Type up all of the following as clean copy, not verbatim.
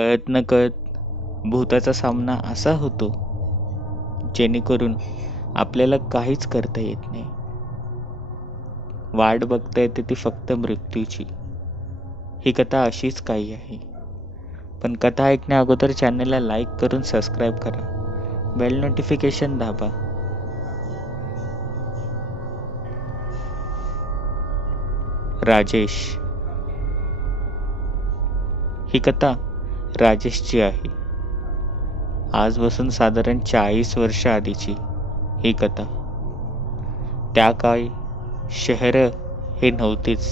कळत न कळत भूताचा सामना असा होतो जेणेकरून आपल्याला काहीच करता येत नाही. वाट बघता येते ती फक्त मृत्यूची. ही कथा अशीच काही आहे. पण कथा ऐकण्या अगोदर चॅनलला लाईक करून सबस्क्राईब करा. बेल नोटिफिकेशन दाबा. राजेश. ही कथा राजेशची आहे. आजपासून साधारण 40 वर्ष आधीची ही कथा. त्या काळी शहर हे नव्हतेच.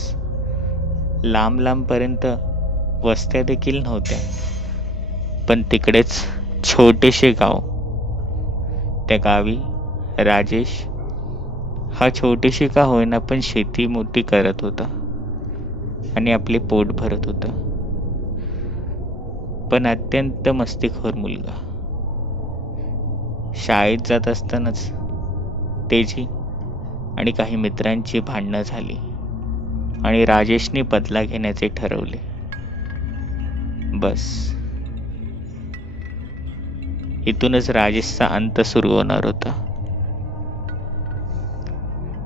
लांब लांबपर्यंत वस्त्या देखील नव्हत्या. पण तिकडेच छोटेसे गाव. त्या गावी राजेश हा छोटीशी का होईना पण शेती मोठी करत होता आणि आपले पोट भरत होता. पण अत्यंत मस्तीखोर मुलगा. शाळेत जात असतानाच त्याची आणि काही मित्रांची भांडणं झाली आणि राजेशने बदला घेण्याचे ठरवले. बस इथूनच राजेशचा अंत सुरू होणार होता.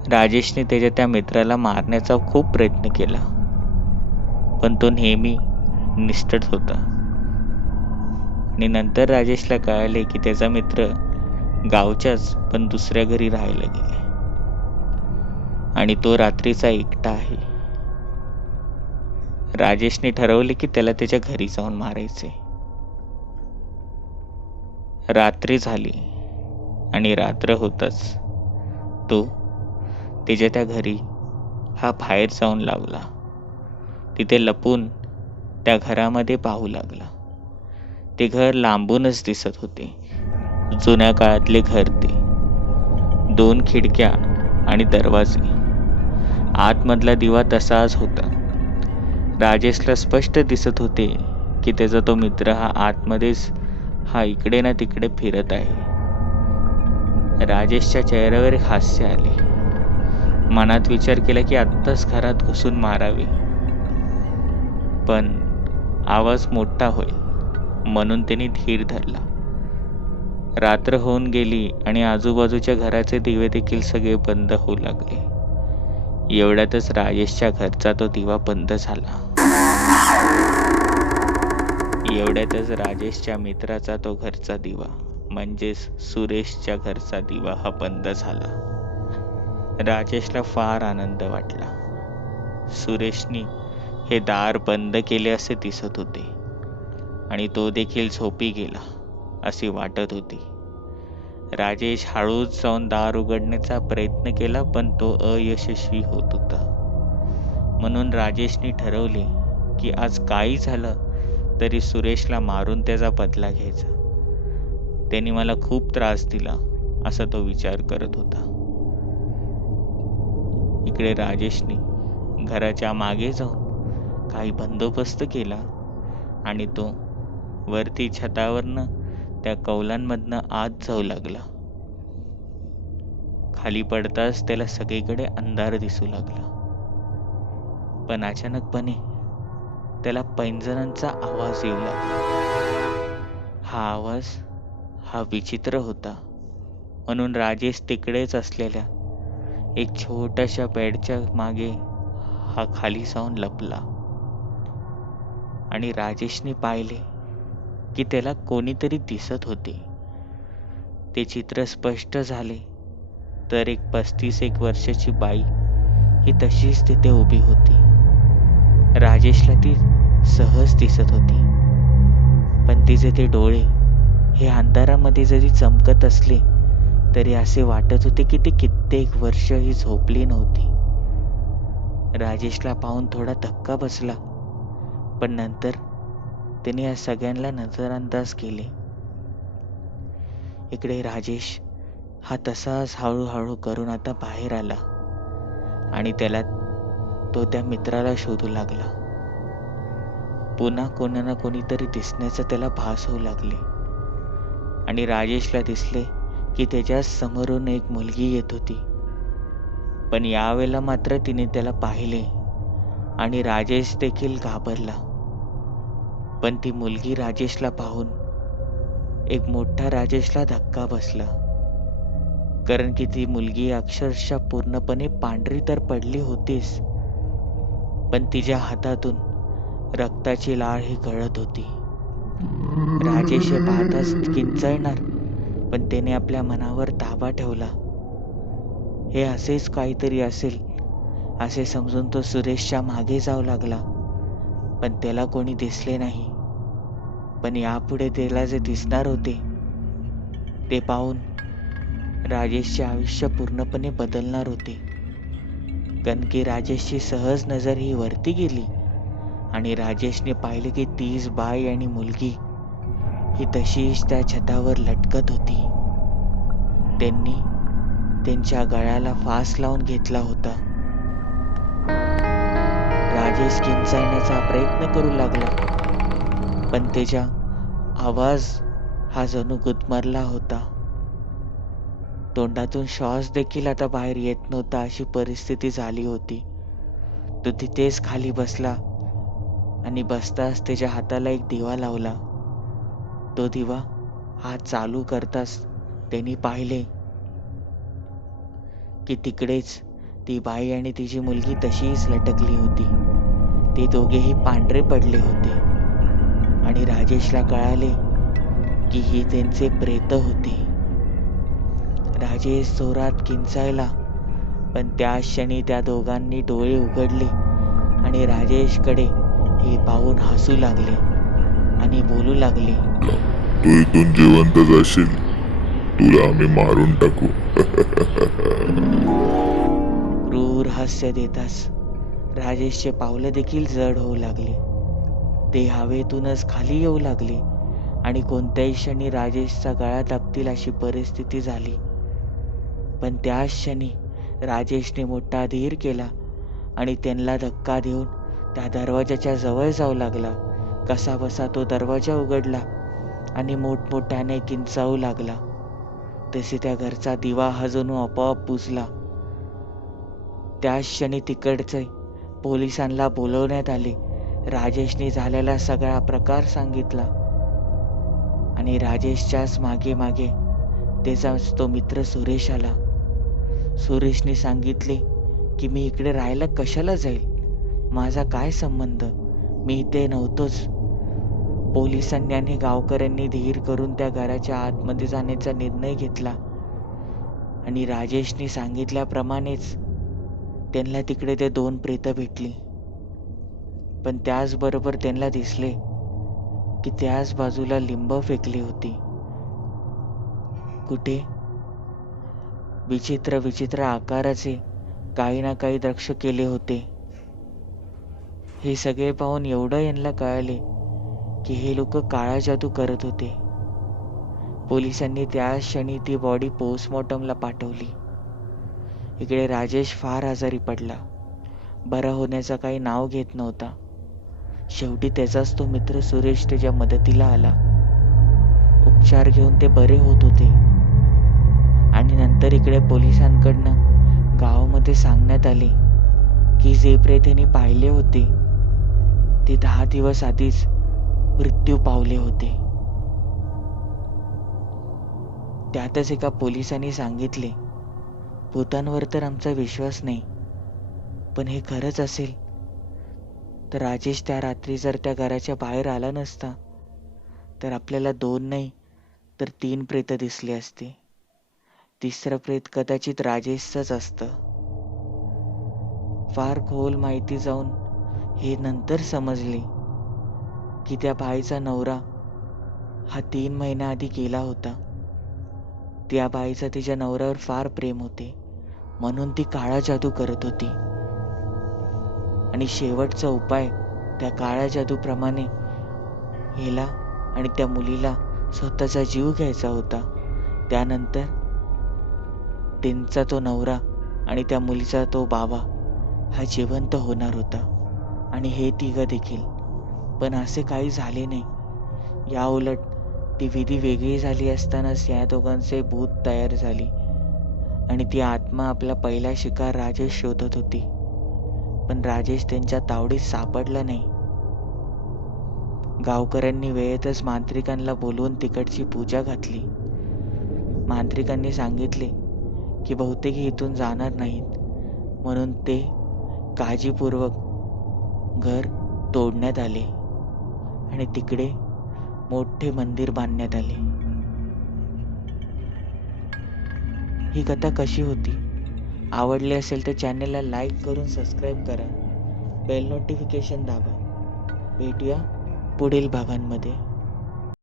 राजेशने त्याच्या त्या मित्राला मारण्याचा खूप प्रयत्न केला, पण तो नेहमी निष्ठुर होता. आणि नंतर राजेशला कळाले की त्याचा मित्र गावच्याच पण दुसऱ्या घरी राहायला गेले आणि तो रात्रीचा एकटा आहे. राजेशने ठरवले की त्याला त्याच्या घरी जाऊन मारायचे. रात्री झाली आणि रात्र होताच तो त्याच्या त्या घरी बाहेर जाऊन लागला. तिथे लपून त्या घरामध्ये पाहू लागला. ते घर लांबूनच दिसत होते. जुन्या काळातले घर ते. 2 खिडक्या आणि दरवाजे. आतमधला दिवा तसाच होता. राजेशला स्पष्ट दिसत होते की त्याचा तो मित्र आतमध्येच इकडे ना तिकडे फिरत आहे. राजेशच्या चेहऱ्यावर हास्य आले. मनात विचार केला की आत्ताच घरात घुसून मारावे, पण आवाज मोठा होईल म्हणून त्यांनी धीर धरला. रात्र होऊन गेली आणि आजूबाजूच्या घराचे दिवे देखील सगळे बंद होऊ लागले. एवढ्यातच राजेशच्या घरचा तो दिवा बंद झाला. एवढ्यातच राजेशच्या मित्राचा तो घरचा दिवा म्हणजेच सुरेशच्या घरचा दिवा बंद झाला. राजेशला फार आनंद वाटला. सुरेशनी हे दार बंद केले असे दिसत होते आणि तो देखील झोपी गेला असे वाटत होते. राजेश हळूच जाऊन दार उघडण्याचा प्रयत्न केला, पण तो अयशस्वी होत होता. म्हणून राजेशने ठरवले की आज काही झालं तरी सुरेशला मारून त्याचा बदला घ्यायचा. त्यांनी मला खूप त्रास दिला असा तो विचार करत होता. इकडे राजेशने घराच्या मागे जाऊन काही बंदोबस्त केला आणि तो वरती छतावरनं त्या कौलांमधनं आत जाऊ लागला. खाली पडताच त्याला सगळीकडे अंधार दिसू लागला. पण अचानकपणे त्याला पैंजणांचा आवाज येऊ लागला. हा आवाज विचित्र होता. म्हणून राजेश तिकडेच असलेल्या एक छोट्याशा बेडच्या मागे खाली जाऊन लपला आणि राजेशने पाहिले की त्याला कोणीतरी दिसत होते. ते चित्र स्पष्ट झाले तर एक 35 वर्षाची बाई ही तशीच तिथे उभी होती. राजेशला ती सहज दिसत होती, पण तिचे ते डोळे हे अंधारामध्ये जरी चमकत असले तरी असे वाटत होते की ती कित्येक वर्ष ही झोपली नव्हती. राजेशला पाहून थोडा धक्का बसला, पण नंतर त्याने या सगळ्यांना नजरअंदाज केले. इकडे राजेश तसाच हळूहळू करून आता बाहेर आला आणि तो त्या मित्राला शोधू लागला. पुन्हा कोणा ना कोणीतरी दिसण्याचा त्याला भास होऊ लागले आणि राजेशला दिसले की त्याच्या समोरून एक मुलगी येत होती. पण यावेळेला मात्र तिने त्याला पाहिले आणि राजेश देखील घाबरला. पण ती मुलगी राजेशला पाहून एक मोठा राजेशला धक्का बसला. कारण की ती मुलगी अक्षरशः पूर्णपणे पांढरी तर पडली होतीच, पण तिच्या हातातून रक्ताची लाळ ही गळत होती. राजेश हे पाहताच किंचाळणार, पण त्याने आपल्या मनावर ताबा ठेवला. हे असेच काहीतरी असेल असे समजून तो सुरेशच्या मागे जाऊ लागला, पण त्याला कोणी दिसले नाही. पण यापुढे त्याला जे दिसणार होते ते पाहून राजेशचे आयुष्य पूर्णपणे बदलणार होते. कारण की राजेशची सहज नजर ही वरती गेली आणि राजेशने पाहिले की तीच बाई आणि मुलगी ही तशीच त्या छतावर लटकत होती. त्यांनी त्यांच्या गळ्याला फास लावून घेतला होता. राजेश किंचाळण्याचा प्रयत्न करू लागला, पण त्याचा आवाज हा जणू गुदमरला होता. तोंडातून श्वास देखील आता बाहेर येत नव्हता, अशी परिस्थिती झाली होती. तो तिथेच खाली बसला आणि बसताच त्याच्या हाताला एक दिवा लावला. तो दिवा हात चालू करताच त्यांनी पाहिले की तिकडेच ती बाई आणि तिची मुलगी तशीच लटकली होती. ते दोघेही पांढरे पडले होते आणि राजेशला कळाले की ही त्यांचे प्रेत होते. राजेश जोरात किंचाळला, पण त्या क्षणी त्या दोघांनी डोळे उघडले आणि राजेशकडे हे पाहून हसू लागले आणि बोलू लागले, तू इथून जिवंत जाशील, तुला आम्ही मारून टाकू. क्रूर हास्य देताच राजेशचे पावलं देखील जड होऊ लागले. ते हवेतूनच खाली येऊ लागले आणि कोणत्याही क्षणी राजेशचा गळा दाबतील अशी परिस्थिती झाली. पण त्याच क्षणी राजेशने मोठा धीर केला आणि त्यांना धक्का देऊन त्या दरवाजाच्या जवळ जाऊ लागला. कसाबसा तो दरवाजा उघडला आणि मोठमोठ्याने किंचाळू लागला. तसे त्या घरचा दिवा हा जणू आपोआप बुजला. त्याच क्षणी तिकडचे पोलिसांना बोलवण्यात आले. राजेशने झालेला सगळा प्रकार सांगितला आणि राजेशच्याच मागे मागे त्याचाच तो मित्र सुरेश आला. सुरेशने सांगितले की मी इकडे राहायला कशाला जाईल, माझा काय संबंध, मी इथे नव्हतोच. पोलिसांनी आणि गावकऱ्यांनी धीर करून त्या घराच्या आतमध्ये जाण्याचा निर्णय घेतला आणि राजेशने सांगितल्याप्रमाणेच त्यांना तिकडे ते 2 प्रेत भेटली. पण त्याचबरोबर त्यांना दिसले की त्याच बाजूला लिंब फेकली होती. कुठे विचित्र विचित्र आकाराचे काही ना काही दृश्य केले होते. हे सगळे पाहून एवढं यांना कळाले की हे लोक काळा जादू करत होते. पोलिसांनी त्याच क्षणी ती बॉडी पोस्टमॉर्टमला पाठवली. इकडे राजेश फार आजारी पडला. बरा होण्याचा काही नाव घेत नव्हता. शेवटी त्याचाच तो मित्र सुरेश त्याच्या मदतीला आला. उपचार घेऊन ते बरे होत होते आणि नंतर इकडे पोलिसांकडनं गावामध्ये सांगण्यात आले की जे प्रेत त्यांनी पाहिले होते ते 10 दिवस आधीच मृत्यू पावले होते. त्यातच एका पोलिसांनी सांगितले, भूतांवर तर आमचा विश्वास नाही, पण हे खरंच असेल तर राजेश त्या रात्री जर त्या घराच्या बाहेर आला नसता तर आपल्याला 2 नाही तर 3 प्रेत दिसले असते. तिसरं प्रेत कदाचित राजेशच असतं. फार खोल माहिती जाऊन हे नंतर समजले की त्या बाईचा नवरा हा 3 महिन्याआधी गेला होता. त्या बाईचं तिच्या नवऱ्यावर फार प्रेम होते, म्हणून ती काळा जादू करत होती आणि शेवटचा उपाय त्या काळ्या जादूप्रमाणे हिला आणि त्या मुलीला स्वतःचा जीव घ्यायचा होता. त्यानंतर त्यांचा तो नवरा आणि त्या मुलीचा तो बाबा हा जिवंत होणार होता आणि हे तिघं देखील. पण असे काही झाले नाही. या उलट ती विधी वेगळी झाली असतानाच या दोघांचे भूत तयार झाली आणि ती आत्मा आपला पहिला शिकार राजेश शोधत होती. पण राजेश त्यांच्या तावडीत सापडला नाही. गावकऱ्यांनी वेळेतच मांत्रिकांना बोलवून तिकडची पूजा घातली. मांत्रिकांनी सांगितले की बहुतेक इथून जाणार नाहीत, म्हणून ते काळजीपूर्वक घर तोडण्यात आले आणि तिकडे मोठे मंदिर बांधण्यात आले. ही कथा कशी होती? आवडली असेल तर चॅनलला लाईक करून सबस्क्राईब करा. बेल नोटिफिकेशन दाबा. भेटूया पुढील भागांमध्ये.